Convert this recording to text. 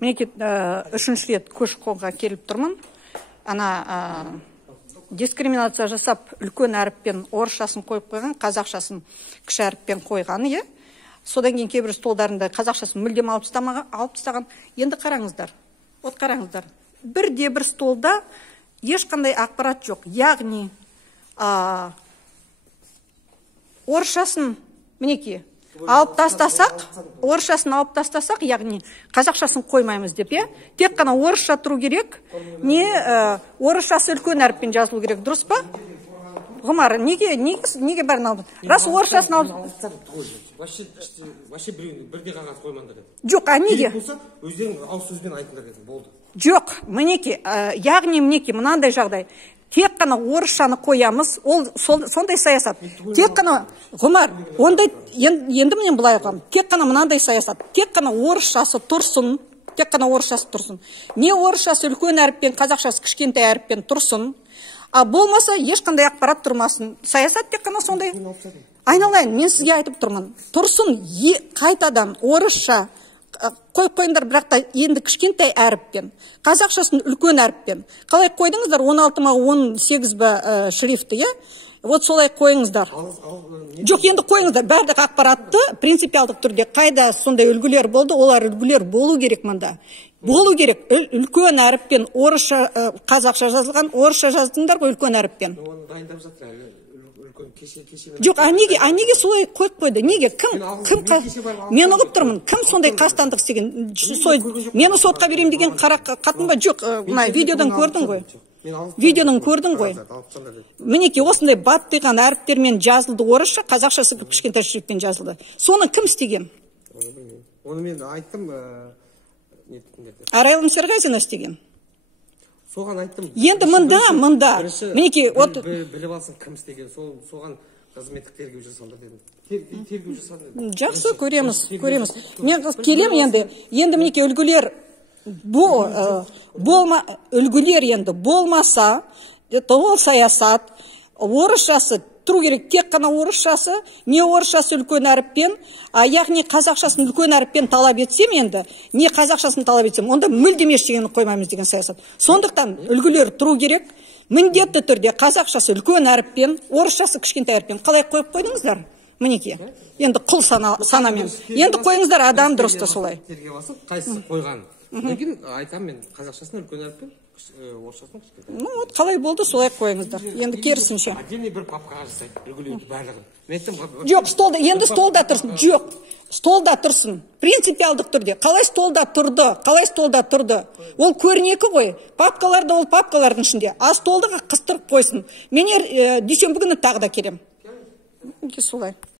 Мінеке үшінші рет көші-қонға келіп тұрмын. Ана дискриминация жасап, үлкен әріппен орысшасын қойып қойған, қазақшасын кіші әріппен қойғаны, е. Содан кейін кейбір столдарында қазақшасын мүлдем алып тастаған. Енді қараңыздар. Вот қараңыздар. Бірде-бір столда ешқандай ақпарат жоқ. Яғни орысшасын мінеке алып тастасақ, яғни қазақшасын қоймаймыз деп, тек қана орысша тұру керек, не орысшасы үлкен әріппен жазылу керек, дұрыс па? Ғұмар, неге бәрін алып? Рас орысшасын алып... Вообще бірде қағаз қоймаңдар еді. Жоқ, а неге? Болса, өздерің ауыз сөзбен айтыңдар еді, болды. Жоқ, мінеке, яғни мінеке, мынандай жағдай. Тек қана орысшаны қоямыз, ол сондай саясат. Тек қана, Ғұмар, енді мен бұлай қам, тек қана мынандай саясат. Тек қана орысшасы тұрсын, Не орысшасы үлкен әріппен, қазақшасы кішкентай әріппен тұрсын, а болмаса ешқандай ақпарат тұрмасын. Саясат тек қана сондай. Айналайын, мен сізге айтып тұрмын. Тұрсын, қайтадан орысша қойып қойыңдар, бірақ та енді кішкентай әріппен, қазақшасын үлкен әріппен. Қалай қойдыңыздар? 16-18 шрифті, Вот солай қойыңыздар. Жоқ, енді қойыңыздар. Бәрдік ақпаратты принципиалдық түрде қайда сондай үлгілер болды, олар үлгілер болу керек мұнда. Болу керек. Үлкен әріппен орысша, қазақша жазылған, орысша жаздыңдар ғой үлкен әріппен. Жоқ, а неге солай қойып қойды? Неге? Кім? Мен ұғып тұрмын. Кім сондай қастандық істеген? Мені сотқа берем деген қатын ба? Жоқ, видеодан көрдің ғой. Мінеке осындай бат деген әріптермен жазылды орысша, қазақшасы кішкентай шрифтпен жазылды. Соны кім істеген? Оны мен айттым. Арайлым Серғазина істеген. Соған айттым. Енді мұнда. Мінеке, біліп алсын кім істеген, соған қызметтік тергеу жасалды дедім. Тергеу жасалды. Жақсы, көреміз. Мен келем енді мінеке үлгілер үлгілер енді болмаса, ол саясат, орысшасы тұру керек, тек қана орысшасы, не орысшасы үлкен әріппен, яғни қазақшасын үлкен әріппен талап етсем енді, не қазақшасын талап етсем, онда мүлдем ештеңені қоймаймыз деген саясат. Сондықтан үлгілер тұру керек, міндетті түрде қазақшасы үлкен әріппен, орысшасы кішкентай әріппен. Қалай қойып қойдыңыздар? Мінеке, енді құл санамен. Енді қойыңыздар, адам дұрысты солай. Қайсысы қойған? Егін айтам мен қазақшасын үлкен әріппен, орысшасын кішкентай. Қалай болды, солай қойыңыздар. Енді керісінше. Отдельный бір папкаға жасайды, үлгілерді барлығын. Жоқ, столда тұрсын. Жоқ, столда тұрсын. Принципиалдық түрде. Қалай столда тұрды? Ол көрнекі ғой. Папкаларда ол папкалардың ішінде. А столдыға қыстырып қойсын. Мен дүйсенбі күні тағы да келем. Солай.